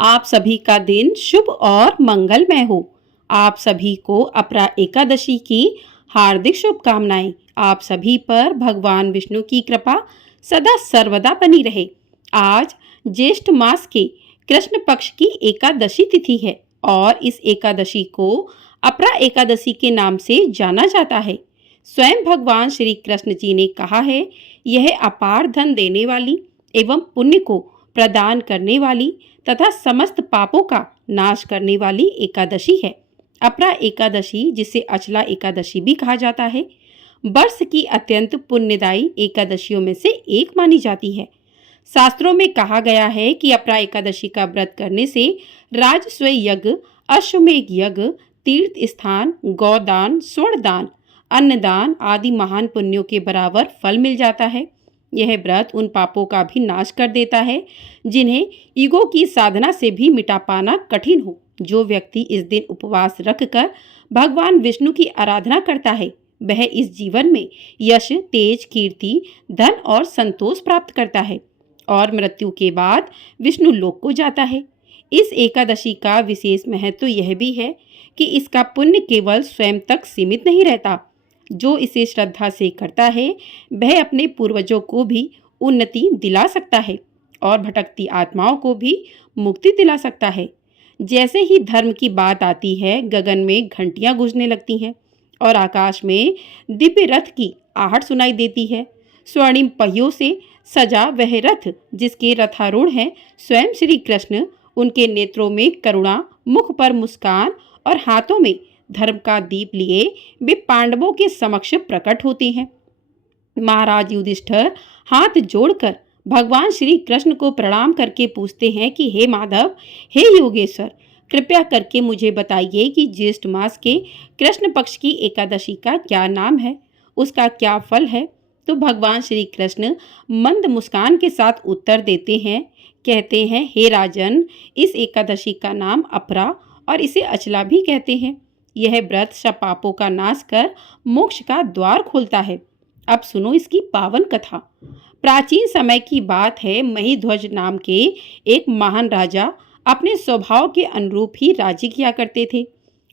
आप सभी का दिन शुभ और मंगलमय हो। आप सभी को अपरा एकादशी की हार्दिक शुभकामनाएं। आप सभी पर भगवान विष्णु की कृपा सदा सर्वदा बनी रहे। आज ज्येष्ठ मास के कृष्ण पक्ष की एकादशी तिथि है और इस एकादशी को अपरा एकादशी के नाम से जाना जाता है। स्वयं भगवान श्री कृष्ण जी ने कहा है, यह अपार धन देने वाली एवं पुण्य को प्रदान करने वाली तथा समस्त पापों का नाश करने वाली एकादशी है। अपरा एकादशी, जिसे अचला एकादशी भी कहा जाता है, वर्ष की अत्यंत पुण्यदायी एकादशियों में से एक मानी जाती है। शास्त्रों में कहा गया है कि अपरा एकादशी का व्रत करने से राजस्व यज्ञ, अश्वमेध यज्ञ, तीर्थ स्थान, गौदान, स्वर्णदान, अन्नदान आदि महान पुण्यों के बराबर फल मिल जाता है। यह व्रत उन पापों का भी नाश कर देता है जिन्हें ईगो की साधना से भी मिटा पाना कठिन हो। जो व्यक्ति इस दिन उपवास रखकर भगवान विष्णु की आराधना करता है, वह इस जीवन में यश, तेज, कीर्ति, धन और संतोष प्राप्त करता है और मृत्यु के बाद विष्णु लोक को जाता है। इस एकादशी का विशेष महत्व यह भी है कि इसका पुण्य केवल स्वयं तक सीमित नहीं रहता। जो इसे श्रद्धा से करता है, वह अपने पूर्वजों को भी उन्नति दिला सकता है और भटकती आत्माओं को भी मुक्ति दिला सकता है। जैसे ही धर्म की बात आती है, गगन में घंटियां गूंजने लगती हैं और आकाश में दिव्य रथ की आहट सुनाई देती है। स्वर्णिम पहियों से सजा वह रथ, जिसके रथारूढ़ हैं स्वयं श्री कृष्ण, उनके नेत्रों में करुणा, मुख पर मुस्कान और हाथों में धर्म का दीप लिए वे पांडवों के समक्ष प्रकट होते हैं। महाराज युधिष्ठिर हाथ जोड़कर भगवान श्री कृष्ण को प्रणाम करके पूछते हैं कि हे माधव, हे योगेश्वर, कृपया करके मुझे बताइए कि ज्येष्ठ मास के कृष्ण पक्ष की एकादशी का क्या नाम है, उसका क्या फल है। तो भगवान श्री कृष्ण मंद मुस्कान के साथ उत्तर देते हैं, कहते हैं, हे राजन, इस एकादशी का नाम अपरा और इसे अचला भी कहते हैं। यह व्रत सब पापों का नाश कर मोक्ष का द्वार खोलता है। अब सुनो इसकी पावन कथा। प्राचीन समय की बात है। महिध्वज नाम के एक महान राजा अपने स्वभाव के अनुरूप ही राज्य किया करते थे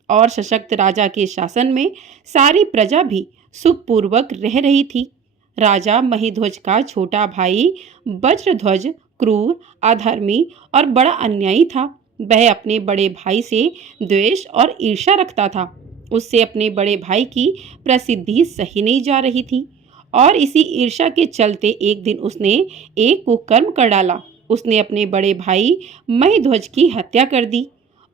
और सशक्त राजा के शासन में सारी प्रजा भी सुखपूर्वक रह रही थी। राजा महिध्वज का छोटा भाई वज्रध्वज क्रूर, अधर्मी और बड़ा अन्यायी था। वह अपने बड़े भाई से द्वेष और ईर्ष्या रखता था। उससे अपने बड़े भाई की प्रसिद्धि सही नहीं जा रही थी और इसी ईर्ष्या के चलते एक दिन उसने एक कुकर्म कर डाला। उसने अपने बड़े भाई महिध्वज की हत्या कर दी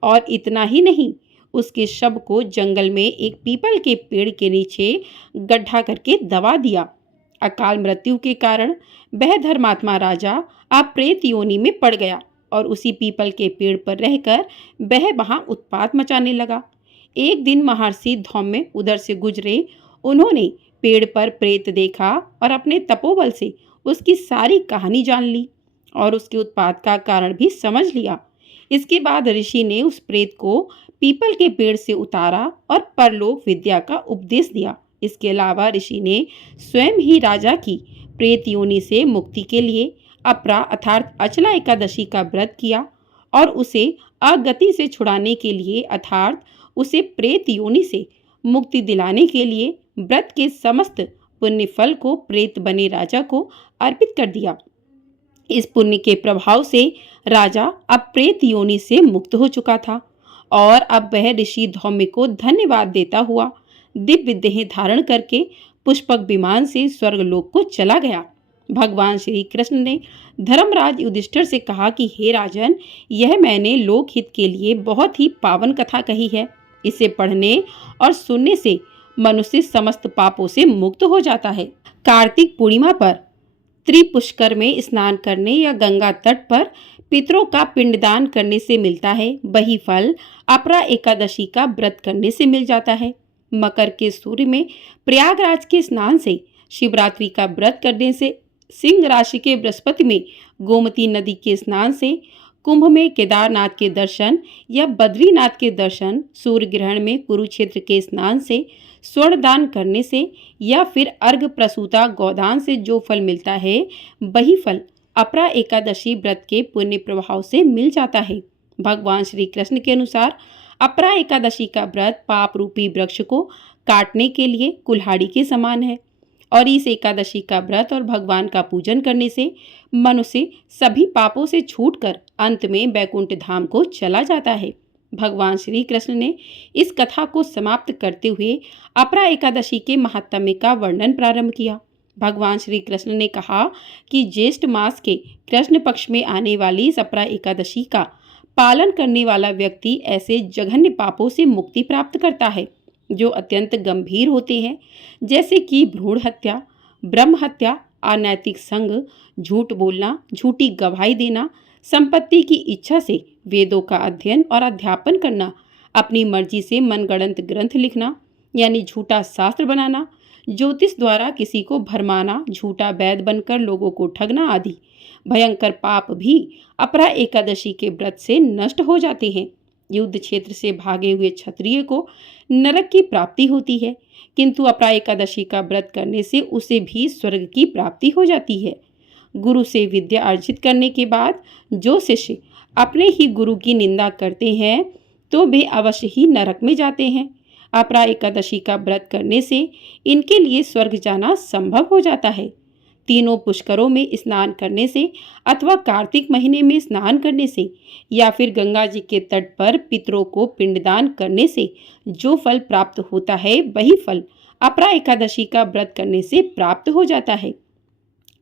और इतना ही नहीं, उसके शव को जंगल में एक पीपल के पेड़ के नीचे गड्ढा करके दबा दिया। अकाल मृत्यु के कारण वह धर्मात्मा राजा अब प्रेत योनि में पड़ गया और उसी पीपल के पेड़ पर रहकर वह वहां उत्पात मचाने लगा। एक दिन महर्षि धौम्य उधर से गुजरे। उन्होंने पेड़ पर प्रेत देखा और अपने तपोबल से उसकी सारी कहानी जान ली और उसके उत्पात का कारण भी समझ लिया। इसके बाद ऋषि ने उस प्रेत को पीपल के पेड़ से उतारा और परलोक विद्या का उपदेश दिया। इसके अलावा ऋषि ने स्वयं ही राजा की प्रेत योनि से मुक्ति के लिए अपरा अर्थात अचला एकादशी का व्रत किया और उसे अगति से छुड़ाने के लिए अर्थात उसे प्रेत योनि से मुक्ति दिलाने के लिए व्रत के समस्त पुण्य फल को प्रेत बने राजा को अर्पित कर दिया। इस पुण्य के प्रभाव से राजा अब प्रेत योनि से मुक्त हो चुका था और अब वह ऋषि धौम्य को धन्यवाद देता हुआ दिव्य देह धारण करके पुष्पक विमान से स्वर्गलोक को चला गया। भगवान श्री कृष्ण ने धर्मराज युधिष्ठिर से कहा कि हे राजन, यह मैंने लोकहित के लिए बहुत ही पावन कथा कही है। इसे पढ़ने और सुनने से मनुष्य समस्त पापों से मुक्त हो जाता है। कार्तिक पूर्णिमा पर त्रिपुष्कर में स्नान करने या गंगा तट पर पितरों का पिंडदान करने से मिलता है, वही फल अपरा एकादशी का व्रत करने से मिल जाता है। मकर के सूर्य में प्रयागराज के स्नान से, शिवरात्रि का व्रत करने से, सिंह राशि के बृहस्पति में गोमती नदी के स्नान से, कुंभ में केदारनाथ के दर्शन या बद्रीनाथ के दर्शन, सूर्य ग्रहण में कुरुक्षेत्र के स्नान से, स्वर्णदान करने से या फिर अर्घ प्रसूता गोदान से जो फल मिलता है, वही फल अपरा एकादशी व्रत के पुण्य प्रभाव से मिल जाता है। भगवान श्री कृष्ण के अनुसार अपरा एकादशी का व्रत पाप रूपी वृक्ष को काटने के लिए कुल्हाड़ी के समान है और इस एकादशी का व्रत और भगवान का पूजन करने से मनुष्य सभी पापों से छूटकर अंत में वैकुंठ धाम को चला जाता है। भगवान श्री कृष्ण ने इस कथा को समाप्त करते हुए अपरा एकादशी के महात्म्य का वर्णन प्रारंभ किया। भगवान श्री कृष्ण ने कहा कि ज्येष्ठ मास के कृष्ण पक्ष में आने वाली इस अपरा एकादशी का पालन करने वाला व्यक्ति ऐसे जघन्य पापों से मुक्ति प्राप्त करता है जो अत्यंत गंभीर होते हैं, जैसे कि भ्रूण हत्या, ब्रह्म हत्या, अनैतिक संग, झूठ बोलना, झूठी गवाही देना, संपत्ति की इच्छा से वेदों का अध्ययन और अध्यापन करना, अपनी मर्जी से मनगढ़ंत ग्रंथ लिखना यानी झूठा शास्त्र बनाना, ज्योतिष द्वारा किसी को भरमाना, झूठा वैद बनकर लोगों को ठगना आदि भयंकर पाप भी अपरा एकादशी के व्रत से नष्ट हो जाते हैं। युद्ध क्षेत्र से भागे हुए क्षत्रिय को नरक की प्राप्ति होती है, किंतु अपरा एकादशी का व्रत करने से उसे भी स्वर्ग की प्राप्ति हो जाती है। गुरु से विद्या अर्जित करने के बाद जो शिष्य अपने ही गुरु की निंदा करते हैं तो वे अवश्य ही नरक में जाते हैं। अपरा एकादशी का व्रत करने से इनके लिए स्वर्ग जाना संभव हो जाता है। तीनों पुष्करों में स्नान करने से अथवा कार्तिक महीने में स्नान करने से या फिर गंगा जी के तट पर पितरों को पिंडदान करने से जो फल प्राप्त होता है वही फल अपरा एकादशी का व्रत करने से प्राप्त हो जाता है।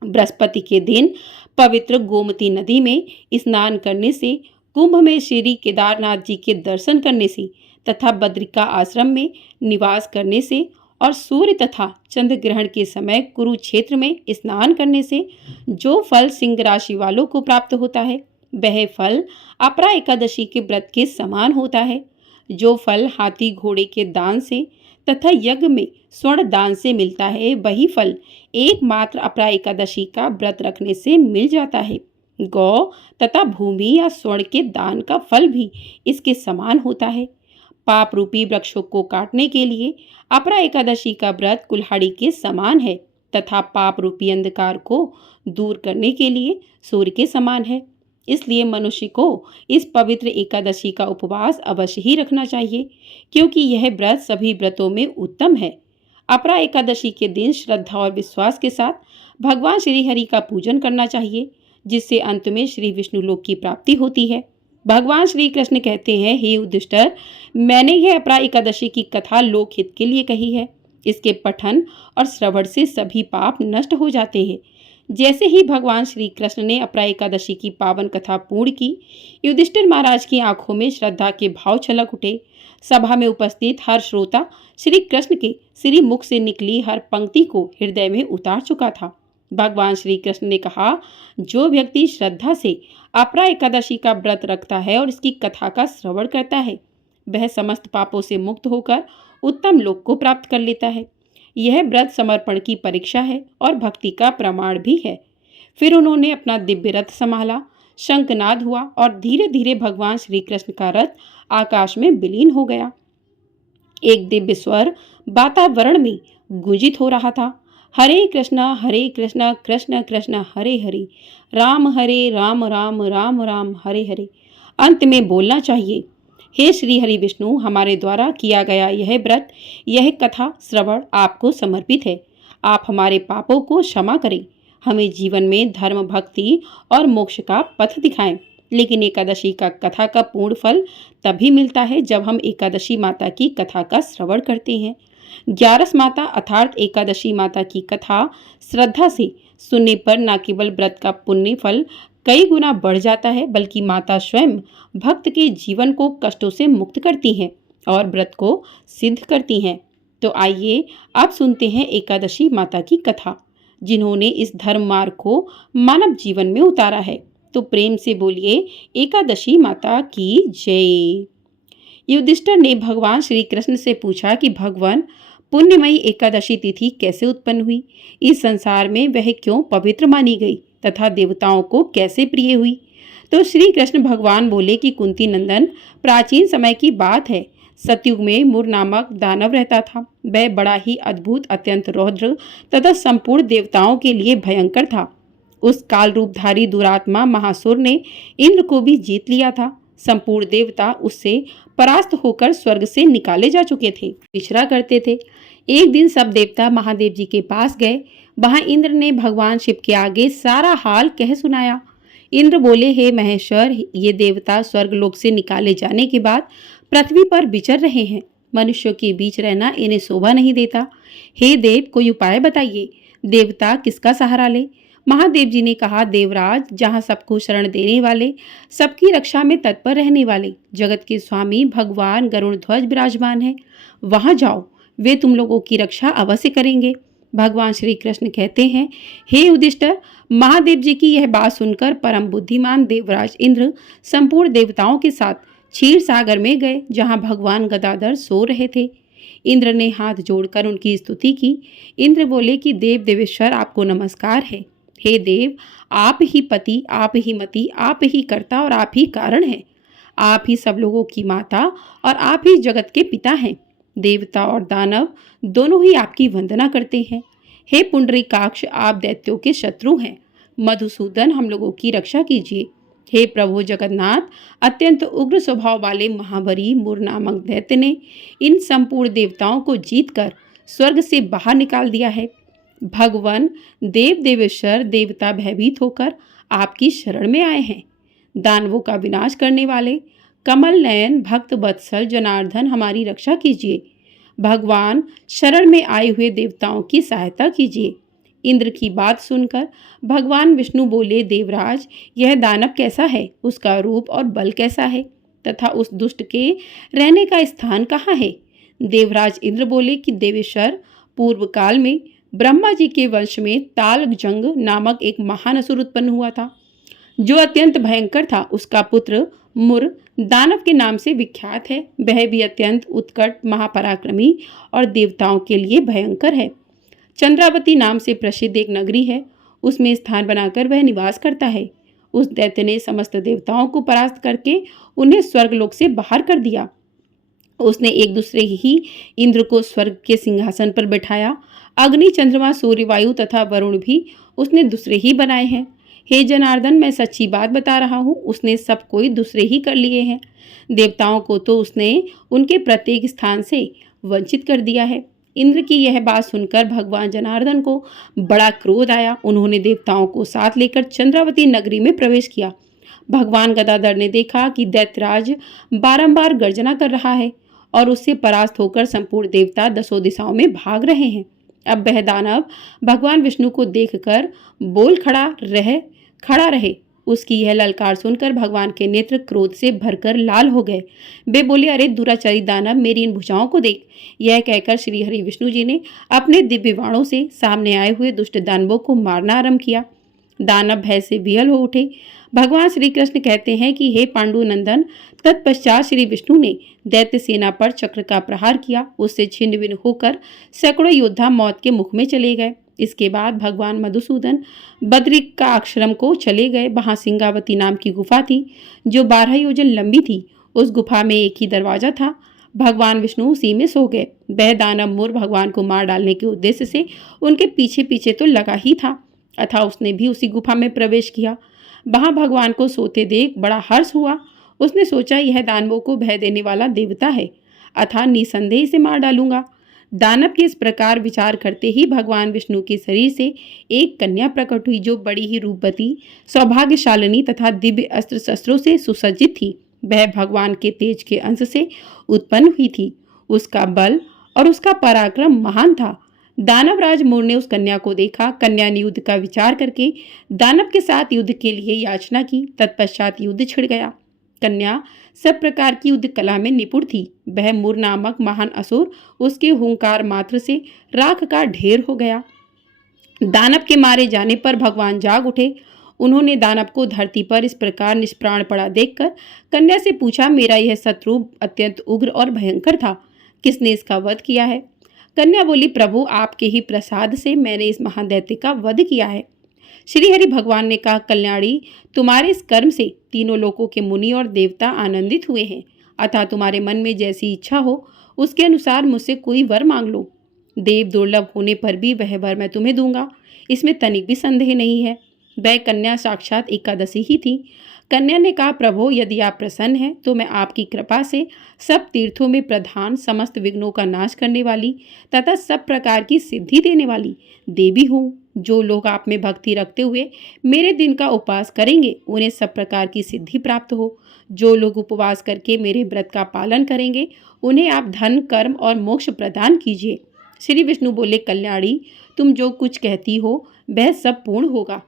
बृहस्पति के दिन पवित्र गोमती नदी में स्नान करने से, कुंभ में श्री केदारनाथ जी के दर्शन करने से तथा बद्रिका आश्रम में निवास करने से और सूर्य तथा चंद्र ग्रहण के समय कुरुक्षेत्र में स्नान करने से जो फल सिंह राशि वालों को प्राप्त होता है वह फल अपरा एकादशी के व्रत के समान होता है। जो फल हाथी घोड़े के दान से तथा यज्ञ में स्वर्ण दान से मिलता है वही फल एकमात्र अपरा एकादशी का व्रत रखने से मिल जाता है। गौ तथा भूमि या स्वर्ण के दान का फल भी इसके समान होता है। पाप रूपी वृक्षों को काटने के लिए अपरा एकादशी का व्रत कुल्हाड़ी के समान है तथा पाप रूपी अंधकार को दूर करने के लिए सूर्य के समान है। इसलिए मनुष्य को इस पवित्र एकादशी का उपवास अवश्य ही रखना चाहिए, क्योंकि यह व्रत सभी व्रतों में उत्तम है। अपरा एकादशी के दिन श्रद्धा और विश्वास के साथ भगवान श्री हरि का पूजन करना चाहिए, जिससे अंत में श्री विष्णु लोक की प्राप्ति होती है। भगवान श्री कृष्ण कहते हैं, हे युधिष्ठिर, मैंने यह अपरा एकादशी की कथा लोकहित के लिए कही है। इसके पठन और श्रवण से सभी पाप नष्ट हो जाते हैं। जैसे ही भगवान श्री कृष्ण ने अपरा एकादशी की पावन कथा पूर्ण की, युधिष्ठिर महाराज की आंखों में श्रद्धा के भाव छलक उठे। सभा में उपस्थित हर श्रोता श्री कृष्ण के श्री मुख से निकली हर पंक्ति को हृदय में उतार चुका था। भगवान श्री कृष्ण ने कहा, जो व्यक्ति श्रद्धा से अपरा एकादशी का व्रत रखता है और इसकी कथा का श्रवण करता है वह समस्त पापों से मुक्त होकर उत्तम लोक को प्राप्त कर लेता है। यह व्रत समर्पण की परीक्षा है और भक्ति का प्रमाण भी है। फिर उन्होंने अपना दिव्य रथ संभाला, शंखनाद हुआ और धीरे धीरे भगवान श्री कृष्ण का रथ आकाश में विलीन हो गया। एक दिव्य स्वर वातावरण में गूंजित हो रहा था, हरे कृष्णा कृष्ण कृष्ण हरे हरे, राम राम राम राम हरे हरे। अंत में बोलना चाहिए, हे श्री हरि विष्णु, हमारे द्वारा किया गया यह व्रत, यह कथा श्रवण आपको समर्पित है। आप हमारे पापों को क्षमा करें, हमें जीवन में धर्म, भक्ति और मोक्ष का पथ दिखाएं। लेकिन एकादशी का कथा का पूर्ण फल तभी मिलता है जब हम एकादशी माता की कथा का श्रवण करते हैं। 11 माता अर्थात एकादशी माता की कथा श्रद्धा से सुनने पर न केवल व्रत का पुण्य फल कई गुना बढ़ जाता है, बल्कि माता स्वयं भक्त के जीवन को कष्टों से मुक्त करती हैं और व्रत को सिद्ध करती हैं। तो आइए अब सुनते हैं एकादशी माता की कथा, जिन्होंने इस धर्म मार्ग को मानव जीवन में उतारा है। तो प्रेम से बोलिए, एकादशी माता की जय। युधिष्ठिर ने भगवान श्री कृष्ण से पूछा कि भगवान, पुण्यमयी एकादशी तिथि कैसे उत्पन्न हुई? इस संसार में वह क्यों पवित्र मानी गई तथा देवताओं को कैसे प्रिय हुई? तो श्री कृष्ण भगवान बोले कि कुंती नंदन, प्राचीन समय की बात है। सतयुग में मुर नामक दानव रहता था। वह बड़ा ही अद्भुत, अत्यंत रौद्र तथा संपूर्ण देवताओं के लिए भयंकर था। उस काल रूपधारी दुरात्मा महासुर ने इंद्र को भी जीत लिया था। संपूर्ण देवता उससे परास्त होकर स्वर्ग से निकाले जा चुके थे, विचरा करते थे। एक दिन सब देवता महादेव जी के पास गए। वहां इंद्र ने भगवान शिव के आगे सारा हाल कह सुनाया। इंद्र बोले, हे महेश्वर, ये देवता स्वर्गलोक से निकाले जाने के बाद पृथ्वी पर विचर रहे हैं। मनुष्यों के बीच रहना इन्हें शोभा नहीं देता। हे देव, कोई उपाय बताइए। देवता किसका सहारा ले? महादेव जी ने कहा, देवराज, जहाँ सबको शरण देने वाले, सबकी रक्षा में तत्पर रहने वाले जगत के स्वामी भगवान गरुड़ ध्वज विराजमान है, वहां जाओ, वे तुम लोगों की रक्षा अवश्य करेंगे। भगवान श्री कृष्ण कहते हैं, हे युधिष्ठिर, महादेव जी की यह बात सुनकर परम बुद्धिमान देवराज इंद्र संपूर्ण देवताओं के साथ क्षीर सागर में गए, जहां भगवान गदाधर सो रहे थे। इंद्र ने हाथ जोड़कर उनकी स्तुति की। इंद्र बोले कि देव देवेश्वर, आपको नमस्कार है। हे देव, आप ही पति, आप ही मति, आप ही कर्ता और आप ही कारण हैं। आप ही सब लोगों की माता और आप ही जगत के पिता हैं। देवता और दानव दोनों ही आपकी वंदना करते हैं। हे पुंडरीकाक्ष, आप दैत्यों के शत्रु हैं। मधुसूदन, हम लोगों की रक्षा कीजिए। हे प्रभु जगन्नाथ, अत्यंत उग्र स्वभाव वाले महाबली मुर नामक दैत्य ने इन संपूर्ण देवताओं को जीतकर स्वर्ग से बाहर निकाल दिया है। भगवान देव देवेश्वर, देवता भयभीत होकर आपकी शरण में आए हैं। दानवों का विनाश करने वाले कमल नयन भक्त वत्सल जनार्दन, हमारी रक्षा कीजिए। भगवान, शरण में आए हुए देवताओं की सहायता कीजिए। इंद्र की बात सुनकर भगवान विष्णु बोले, देवराज, यह दानव कैसा है, उसका रूप और बल कैसा है, तथा उस दुष्ट के रहने का स्थान कहाँ है? देवराज इंद्र बोले कि देवेश्वर, पूर्व काल में ब्रह्मा जी के वंश में तालजंग नामक एक महान असुर उत्पन्न हुआ था, जो अत्यंत भयंकर था। उसका पुत्र मुर दानव के नाम से विख्यात है। वह भी अत्यंत उत्कट, महापराक्रमी और देवताओं के लिए भयंकर है। चंद्रावती नाम से प्रसिद्ध एक नगरी है, उसमें स्थान बनाकर वह निवास करता है। उस दैत्य ने समस्त देवताओं को परास्त करके उन्हें स्वर्गलोक से बाहर कर दिया। उसने एक दूसरे ही इंद्र को स्वर्ग के सिंहासन पर बैठाया। अग्नि, चंद्रमा, सूर्य, वायु तथा वरुण भी उसने दूसरे ही बनाए हैं। हे जनार्दन, मैं सच्ची बात बता रहा हूँ, उसने सब कोई दूसरे ही कर लिए हैं। देवताओं को तो उसने उनके प्रत्येक स्थान से वंचित कर दिया है। इंद्र की यह बात सुनकर भगवान जनार्दन को बड़ा क्रोध आया। उन्होंने देवताओं को साथ लेकर चंद्रावती नगरी में प्रवेश किया। भगवान गदाधर ने देखा कि दैत्यराज बारंबार गर्जना कर रहा है और उससे परास्त होकर संपूर्ण देवता दसों दिशाओं में भाग रहे हैं। अब वह दानव भगवान विष्णु को देखकर बोल खड़ा रहे। उसकी यह ललकार सुनकर भगवान के नेत्र क्रोध से भरकर लाल हो गए। वे बोले, अरे दुराचारी दानव, मेरी इन भुजाओं को देख। यह कहकर श्री हरि विष्णु जी ने अपने दिव्य बाणों से सामने आए हुए दुष्ट दानवों को मारना आरंभ किया। दानव भय से विहल हो उठे। भगवान श्री कृष्ण कहते हैं कि हे पांडु नंदन, तत्पश्चात श्री विष्णु ने दैत्य सेना पर चक्र का प्रहार किया। उससे छिन्न भिन्न होकर सैकड़ों योद्धा मौत के मुख में चले गए। इसके बाद भगवान मधुसूदन बद्रिक का आश्रम को चले गए। वहां सिंगावती नाम की गुफा थी, जो 12 योजन लंबी थी। उस गुफा में एक ही दरवाजा था। भगवान विष्णु उसी में सो गए। वह दानव मुर भगवान को मार डालने के उद्देश्य से उनके पीछे पीछे तो लगा ही था, अतः उसने भी उसी गुफा में प्रवेश किया। वहां भगवान को सोते देख बड़ा हर्ष हुआ। उसने सोचा, यह दानवों को भय देने वाला देवता है, अतः निसंदेह इसे मार डालूंगा। दानव के इस प्रकार विचार करते ही भगवान विष्णु के शरीर से एक कन्या प्रकट हुई, जो बड़ी ही रूपवती, सौभाग्यशालिनी तथा दिव्य अस्त्र शस्त्रों से सुसज्जित थी। वह भगवान के तेज के अंश से उत्पन्न हुई थी। उसका बल और उसका पराक्रम महान था। दानवराज मुर ने उस कन्या को देखा। कन्या ने युद्ध का विचार करके दानव के साथ युद्ध के लिए याचना की। तत्पश्चात युद्ध छिड़ गया। कन्या सब प्रकार की युद्ध कला में निपुण थी। वह मुर नामक महान असुर उसके हुंकार मात्र से राख का ढेर हो गया। दानव के मारे जाने पर भगवान जाग उठे। उन्होंने दानव को धरती पर इस प्रकार निष्प्राण पड़ा देखकर कन्या से पूछा, मेरा यह शत्रु अत्यंत उग्र और भयंकर था, किसने इसका वध किया है? कन्या बोली, प्रभु, आपके ही प्रसाद से मैंने इस महादैत्य का वध किया है। श्री हरि भगवान ने कहा, कल्याणी, तुम्हारे इस कर्म से तीनों लोकों के मुनि और देवता आनंदित हुए हैं, अतः तुम्हारे मन में जैसी इच्छा हो उसके अनुसार मुझसे कोई वर मांग लो। देव दुर्लभ होने पर भी वह वर मैं तुम्हें दूंगा, इसमें तनिक भी संदेह नहीं है। वह कन्या साक्षात एकादशी ही थी। कन्या ने कहा, प्रभु यदि आप प्रसन्न हैं तो मैं आपकी कृपा से सब तीर्थों में प्रधान, समस्त विघ्नों का नाश करने वाली तथा सब प्रकार की सिद्धि देने वाली देवी हूँ। जो लोग आप में भक्ति रखते हुए मेरे दिन का उपवास करेंगे उन्हें सब प्रकार की सिद्धि प्राप्त हो। जो लोग उपवास करके मेरे व्रत का पालन करेंगे उन्हें आप धन, कर्म और मोक्ष प्रदान कीजिए। श्री विष्णु बोले, कल्याणी तुम जो कुछ कहती हो वह सब पूर्ण होगा।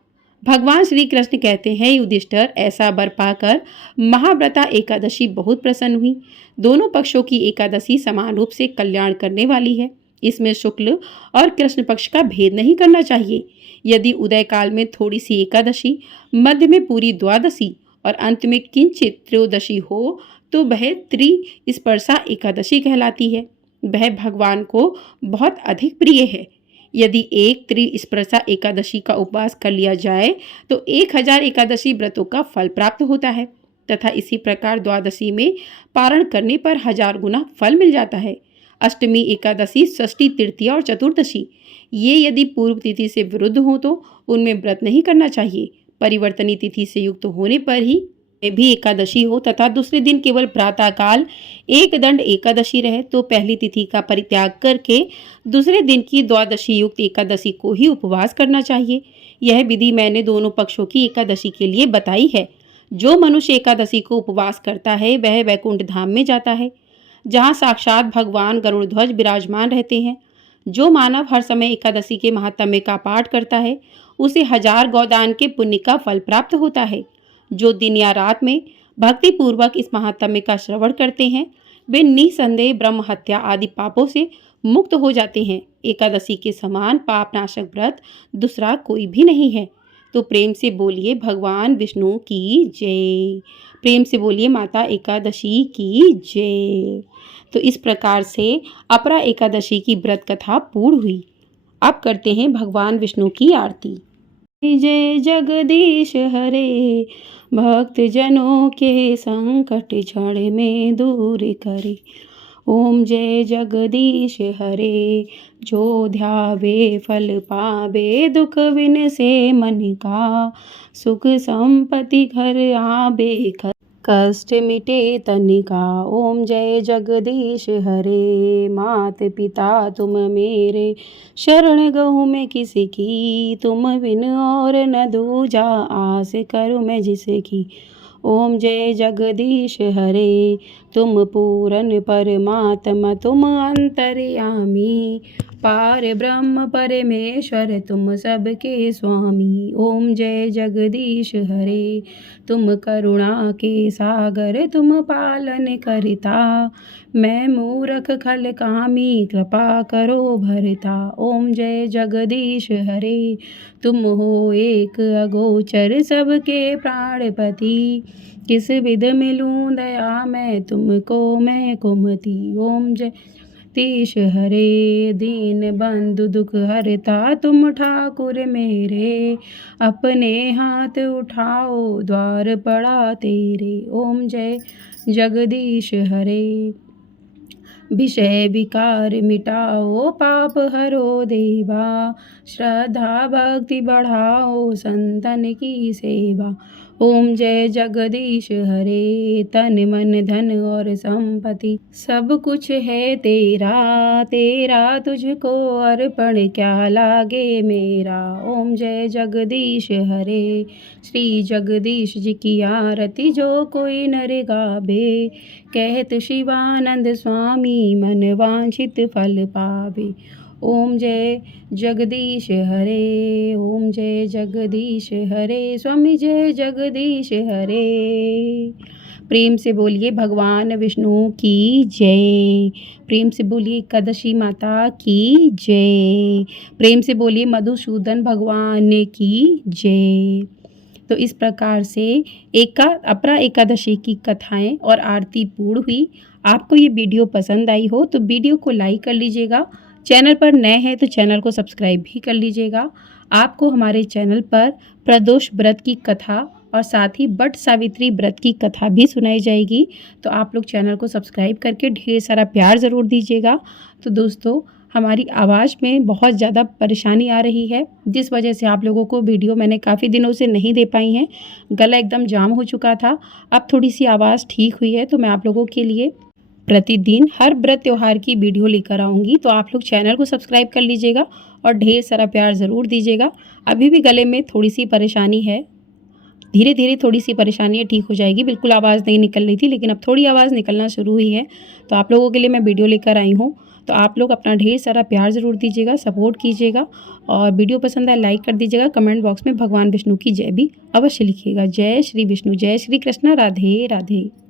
भगवान श्री कृष्ण कहते हैं, युधिष्ठिर ऐसा वर पाकर महाव्रता एकादशी बहुत प्रसन्न हुई। दोनों पक्षों की एकादशी समान रूप से कल्याण करने वाली है। इसमें शुक्ल और कृष्ण पक्ष का भेद नहीं करना चाहिए। यदि उदय काल में थोड़ी सी एकादशी, मध्य में पूरी द्वादशी और अंत में किंचित त्रयोदशी हो तो वह त्रिस्पर्शा एकादशी कहलाती है। वह भगवान को बहुत अधिक प्रिय है। यदि एक त्रिस्पर्शा एकादशी का उपवास कर लिया जाए तो 1000 एकादशी व्रतों का फल प्राप्त होता है तथा इसी प्रकार द्वादशी में पारण करने पर 1000 गुना फल मिल जाता है। अष्टमी, एकादशी, षष्ठी, तृतीया और चतुर्दशी ये यदि पूर्व तिथि से विरुद्ध हो तो उनमें व्रत नहीं करना चाहिए। परिवर्तनी तिथि से युक्त होने पर ही भी एकादशी हो तथा दूसरे दिन केवल प्रातःकाल एक दंड एकादशी रहे तो पहली तिथि का परित्याग करके दूसरे दिन की द्वादशी युक्त एकादशी को ही उपवास करना चाहिए। यह विधि मैंने दोनों पक्षों की एकादशी के लिए बताई है। जो मनुष्य एकादशी को उपवास करता है वह वैकुंठ धाम में जाता है, जहाँ साक्षात भगवान गरुड़ध्वज विराजमान रहते हैं। जो मानव हर समय एकादशी के महात्म्य का पाठ करता है उसे 1000 गौदान के पुण्य का फल प्राप्त होता है। जो दिन या रात में भक्ति पूर्वक इस महात्म्य का श्रवण करते हैं वे निसंदेह ब्रह्म हत्या आदि पापों से मुक्त हो जाते हैं। एकादशी के समान पापनाशक व्रत दूसरा कोई भी नहीं है। तो प्रेम से बोलिए भगवान विष्णु की जय। प्रेम से बोलिए माता एकादशी की जय। तो इस प्रकार से अपरा एकादशी की व्रत कथा पूर्ण हुई। अब करते हैं भगवान विष्णु की आरती। जय जगदीश हरे, भक्त जनों के संकट क्षण में दूर करे। ओम जय जगदीश हरे, जो ध्यावे फल पावे, दुख विन से मन का, सुख संपत्ति घर आवे, कष्ट मिटे तन का। ओम जय जगदीश हरे, मात पिता तुम मेरे, शरण गहूँ मैं किसी की, तुम बिन और न दूजा, आस करूँ मैं जिसकी। ओम जय जगदीश हरे, तुम पूरन परमात्मा, तुम अंतर्यामी, पार ब्रह्म परमेश्वर, तुम सबके स्वामी। ओम जय जगदीश हरे, तुम करुणा के सागर, तुम पालन करता, मैं मूर्ख खल कामी, कृपा करो भरता। ओम जय जगदीश हरे, तुम हो एक अगोचर, सबके प्राणपति, किस विध मिलूं दया मैं तुमको, मैं कुमति। ओम जय जगदीश हरे, दीन बंधु दुख हरता, तुम ठाकुर मेरे, अपने हाथ उठाओ, द्वार पड़ा तेरे। ओम जय जगदीश हरे, विषय विकार मिटाओ, पाप हरो देवा, श्रद्धा भक्ति बढ़ाओ, संतन की सेवा। ओम जय जगदीश हरे, तन मन धन और संपत्ति सब कुछ है तेरा, तेरा तुझको अर्पण क्या लागे मेरा। ओम जय जगदीश हरे, श्री जगदीश जी की आरती जो कोई नर गावे, कहत शिवानंद स्वामी, मन वांछित फल पावे। ओम जय जगदीश हरे, ओम जय जगदीश हरे, स्वामी जय जगदीश हरे। प्रेम से बोलिए भगवान विष्णु की जय। प्रेम से बोलिए एकादशी माता की जय। प्रेम से बोलिए मधुसूदन भगवान की जय। तो इस प्रकार से अपरा एकादशी की कथाएं और आरती पूर्ण हुई। आपको ये वीडियो पसंद आई हो तो वीडियो को लाइक कर लीजिएगा। चैनल पर नए हैं तो चैनल को सब्सक्राइब भी कर लीजिएगा। आपको हमारे चैनल पर प्रदोष व्रत की कथा और साथ ही वट सावित्री व्रत की कथा भी सुनाई जाएगी। तो आप लोग चैनल को सब्सक्राइब करके ढेर सारा प्यार ज़रूर दीजिएगा। तो दोस्तों हमारी आवाज़ में बहुत ज़्यादा परेशानी आ रही है, जिस वजह से आप लोगों को वीडियो मैंने काफ़ी दिनों से नहीं दे पाई हैं। गला एकदम जाम हो चुका था, अब थोड़ी-सी आवाज़ ठीक हुई है, तो मैं आप लोगों के लिए प्रतिदिन हर व्रत त्योहार की वीडियो लेकर आऊँगी। तो आप लोग चैनल को सब्सक्राइब कर लीजिएगा और ढेर सारा प्यार ज़रूर दीजिएगा। अभी भी गले में थोड़ी-सी परेशानी है, धीरे-धीरे थोड़ी-सी परेशानियाँ ठीक हो जाएगी। बिल्कुल आवाज़ नहीं निकल रही थी, लेकिन अब थोड़ी आवाज़ निकलना शुरू हुई है। तो आप लोगों के लिए मैं वीडियो लेकर आई हूँ। तो आप लोग अपना ढेर सारा प्यार ज़रूर दीजिएगा, सपोर्ट कीजिएगा और वीडियो पसंद आए लाइक कर दीजिएगा। कमेंट बॉक्स में भगवान विष्णु की जय भी अवश्य लिखिएगा। जय श्री विष्णु, जय श्री कृष्ण, राधे राधे।